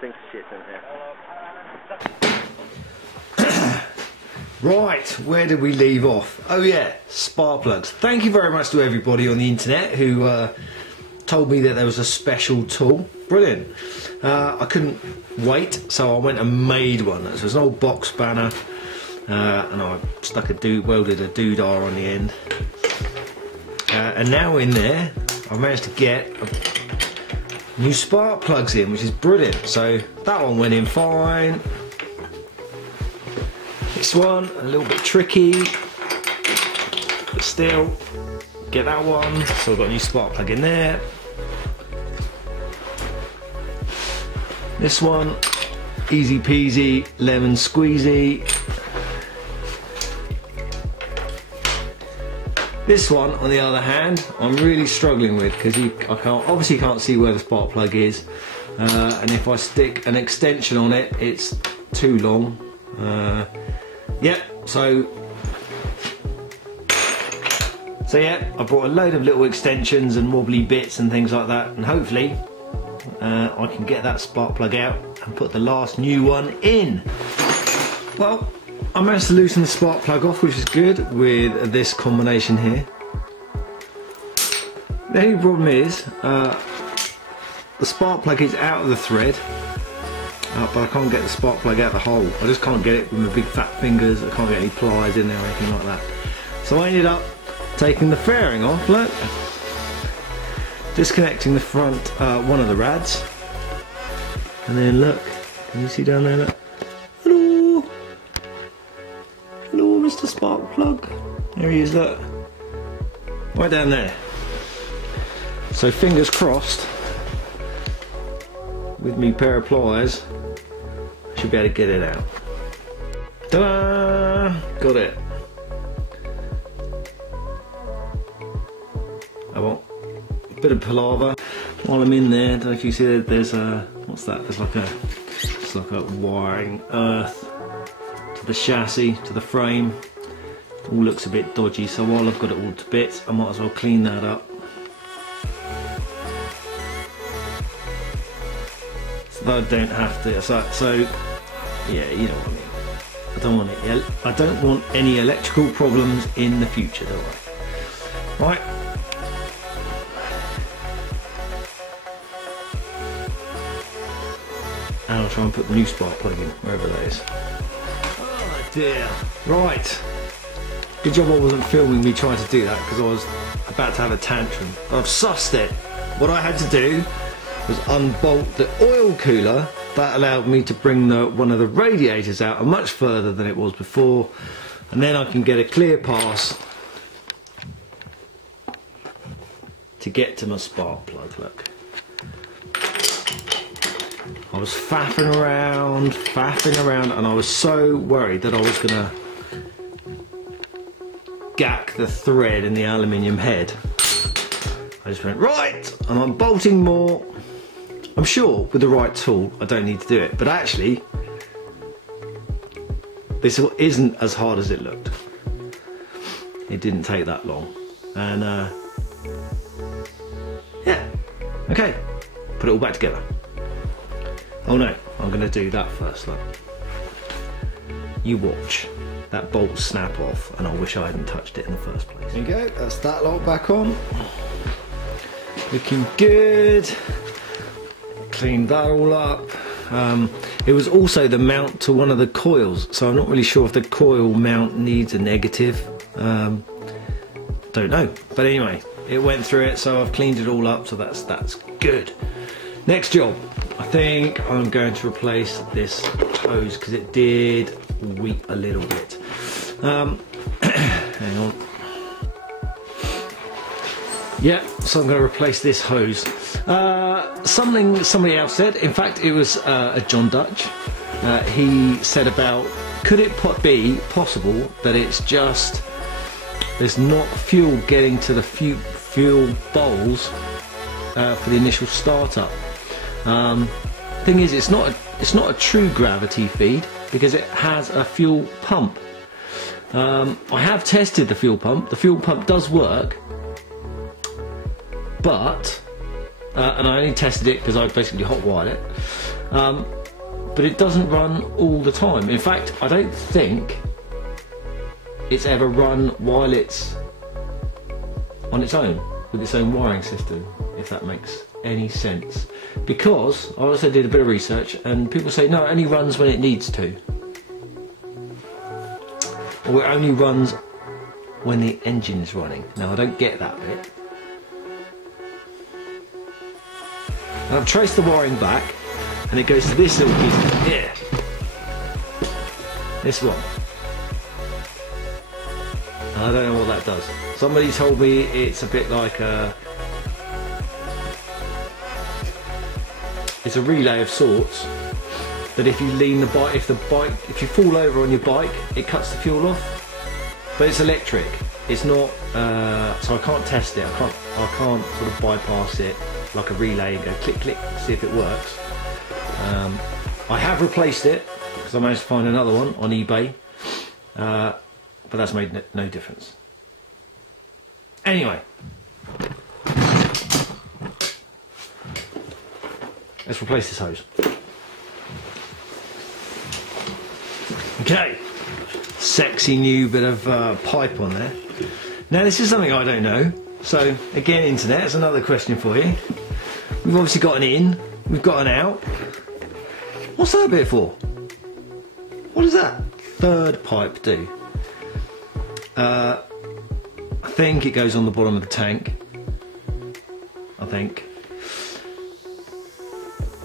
stinks of shit in here. Right, where did we leave off? Oh yeah, spark plugs. Thank you very much to everybody on the internet who told me that there was a special tool. Brilliant. I couldn't wait, so I went and made one. So it's an old box spanner, and I stuck welded a doodah on the end. And now in there, I've managed to get new spark plugs in, which is brilliant. So that one went in fine. This one, a little bit tricky, but still, get that one. So I've got a new spark plug in there. This one, easy peasy, lemon squeezy. This one, on the other hand, I'm really struggling with because obviously can't see where the spark plug is, and if I stick an extension on it, it's too long. Yeah, so yeah, I brought a load of little extensions and wobbly bits and things like that, and hopefully I can get that spark plug out and put the last new one in. Well, I managed to loosen the spark plug off, which is good with this combination here. The only problem is the spark plug is out of the thread, but I can't get the spark plug out of the hole. I just can't get it with my big fat fingers. I can't get any pliers in there or anything like that. So I ended up taking the fairing off, look, disconnecting the front one of the rads, and then look, can you see down there, look? Hello, Mr. Spark Plug. There he is, look. Right down there. So fingers crossed, with me pair of pliers, I should be able to get it out. Ta-da! Got it. I want a bit of palaver while I'm in there. Don't know if you see that there's a, what's that? There's like it's like a wiring earth to the chassis, to the frame. All looks a bit dodgy, so while I've got it all to bits, I might as well clean that up. So that I don't have to, so yeah, you know what I mean. I don't want any electrical problems in the future, do I? Right. And I'll try and put the new spark plug in, wherever that is. Oh dear. Right. Good job I wasn't filming me trying to do that, because I was about to have a tantrum. I've sussed it. What I had to do was unbolt the oil cooler. That allowed me to bring one of the radiators out much further than it was before, and then I can get a clear pass to get to my spark plug. Look. I was faffing around, and I was so worried that I was going to gack the thread in the aluminium head. I just went, right, and I'm bolting more. I'm sure with the right tool I don't need to do it, but actually this isn't as hard as it looked. It didn't take that long, and yeah, okay, put it all back together. Oh no, I'm going to do that first. Look, you watch that bolt snap off, and I wish I hadn't touched it in the first place. There you go, that's that lot back on, looking good. Cleaned that all up. It was also the mount to one of the coils, so I'm not really sure if the coil mount needs a negative. Don't know, but anyway, it went through it, so I've cleaned it all up, so that's good. Next job, I think I'm going to replace this hose because it did weep a little bit. Hang on. Yeah, so I'm going to replace this hose. Something somebody else said, in fact it was a John Dutch, he said about, could it be possible that it's just, there's not fuel getting to the fuel bowls for the initial startup. Thing is, it's not a true gravity feed because it has a fuel pump. I have tested the fuel pump. The fuel pump does work, but and I only tested it because I basically hot wired it. but it doesn't run all the time. In fact, I don't think it's ever run while it's on its own, with its own wiring system, if that makes any sense. Because I also did a bit of research and people say no, it only runs when it needs to, or it only runs when the engine is running. Now I don't get that bit. And I've traced the wiring back and it goes to this little piece here, this one. And I don't know what that does. Somebody told me it's a bit like it's a relay of sorts, that if you lean the bike, if you fall over on your bike, it cuts the fuel off. But it's electric. It's not, so I can't test it. I can't sort of bypass it like a relay and go click click, see if it works. I have replaced it because I managed to find another one on eBay, but that's made no difference. Anyway, let's replace this hose. Okay, sexy new bit of pipe on there. Now this is something I don't know, so again, internet, it's another question for you. We've obviously got an in, we've got an out. What's that bit for? What does that third pipe do? I think it goes on the bottom of the tank. I think.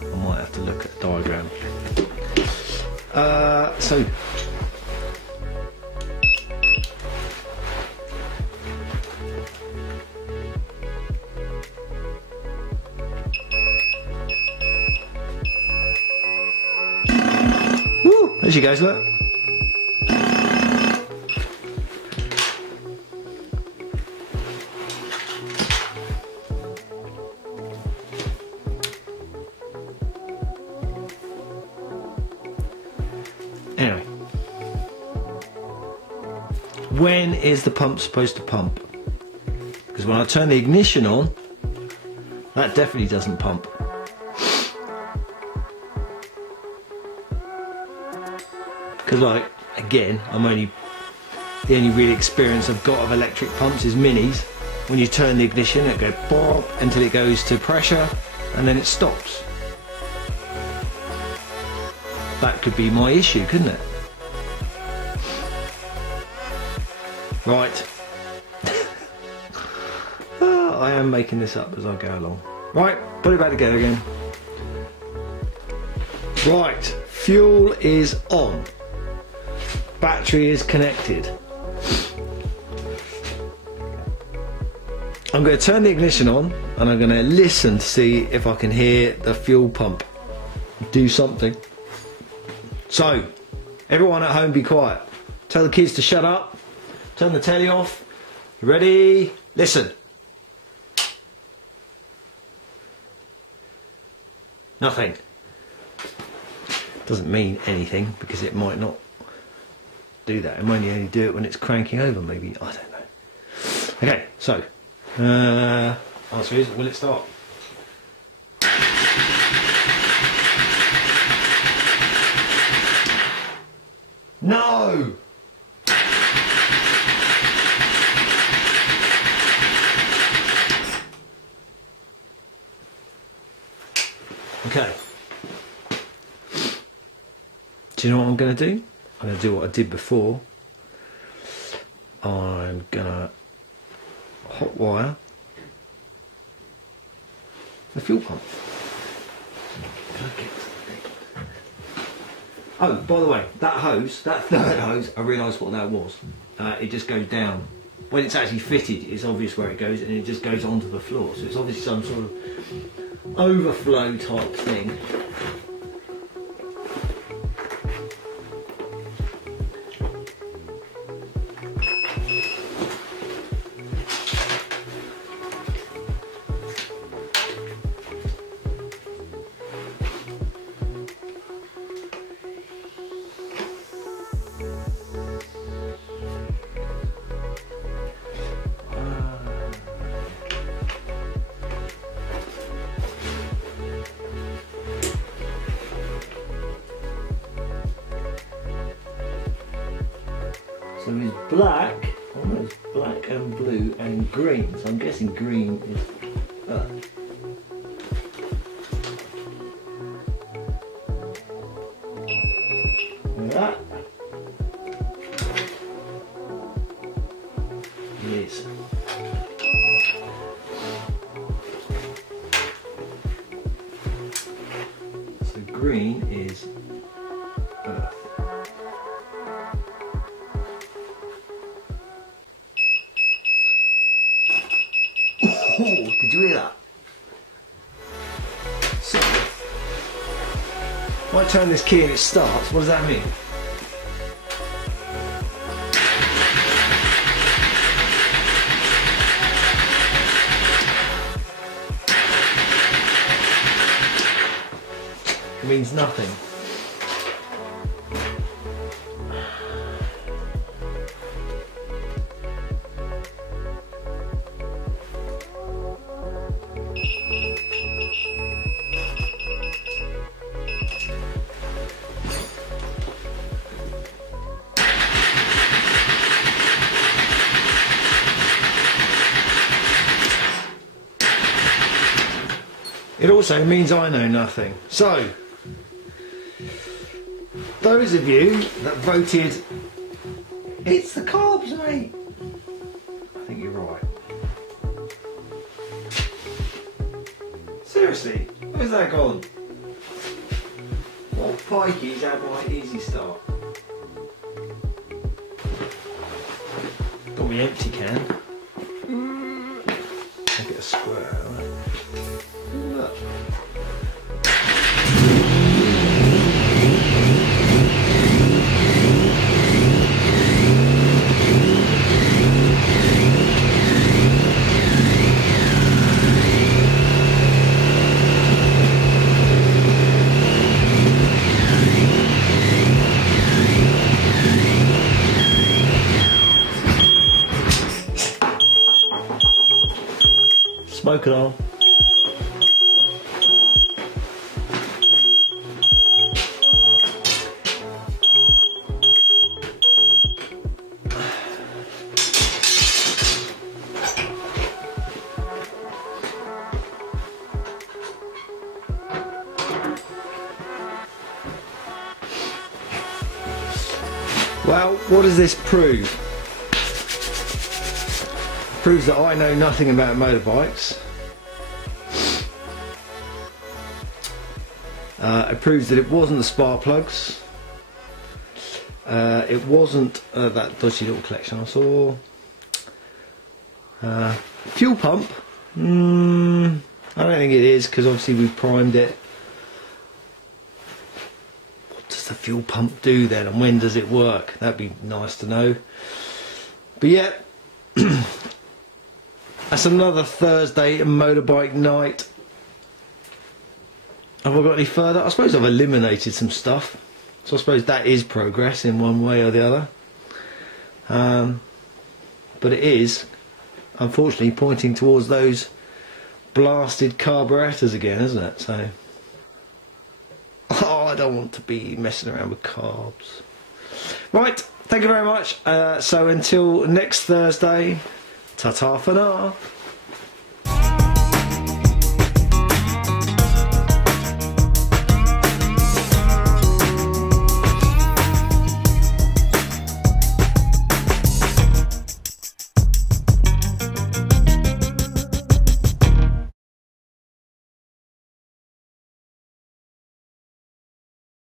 I might have to look at the diagram. So woo, there she goes, look. Anyway, when is the pump supposed to pump? Because when I turn the ignition on, that definitely doesn't pump. Because, like, again, the only real experience I've got of electric pumps is Minis. When you turn the ignition, it goes bop until it goes to pressure, and then it stops. That could be my issue, couldn't it? Right. Oh, I am making this up as I go along. Right, put it back together again. Right, fuel is on. Battery is connected. I'm going to turn the ignition on and I'm going to listen to see if I can hear the fuel pump do something. So, everyone at home be quiet. Tell the kids to shut up. Turn the telly off. Ready? Listen. Nothing. Doesn't mean anything because it might not do that. It might only do it when it's cranking over, maybe. I don't know. Okay, so answer is, will it start? No! Okay. Do you know what I'm going to do? I'm going to do what I did before. I'm going to hot wire the fuel pump. Oh, by the way, that hose, that third hose, I realised what that was. It just goes down. When it's actually fitted, it's obvious where it goes, and it just goes onto the floor. So it's obviously some sort of overflow type thing. there is black, almost black and blue and green. So I'm guessing green is earth. Like that. It is. So green is earth. Oh, did you hear that? So, if I turn this key and it starts, what does that mean? It means nothing. It also means I know nothing. So, those of you that voted, it's the carbs, mate. I think you're right. Seriously, where's that gone? What pikeys had my easy start? Got me empty can. Make it a square, right? Look. Smoke alarm. Well, what does this prove? It proves that I know nothing about motorbikes. It proves that it wasn't the spark plugs. It wasn't that dodgy little collection I saw. Fuel pump. I don't think it is, because obviously we've primed it. What does the fuel pump do then, and when does it work? That'd be nice to know. But yeah, that's another Thursday motorbike night. Have I got any further? I suppose I've eliminated some stuff, so I suppose that is progress in one way or the other. But it is, unfortunately, pointing towards those blasted carburetors again, isn't it? So, oh, I don't want to be messing around with carbs. Right, thank you very much. So until next Thursday, ta-ta for now.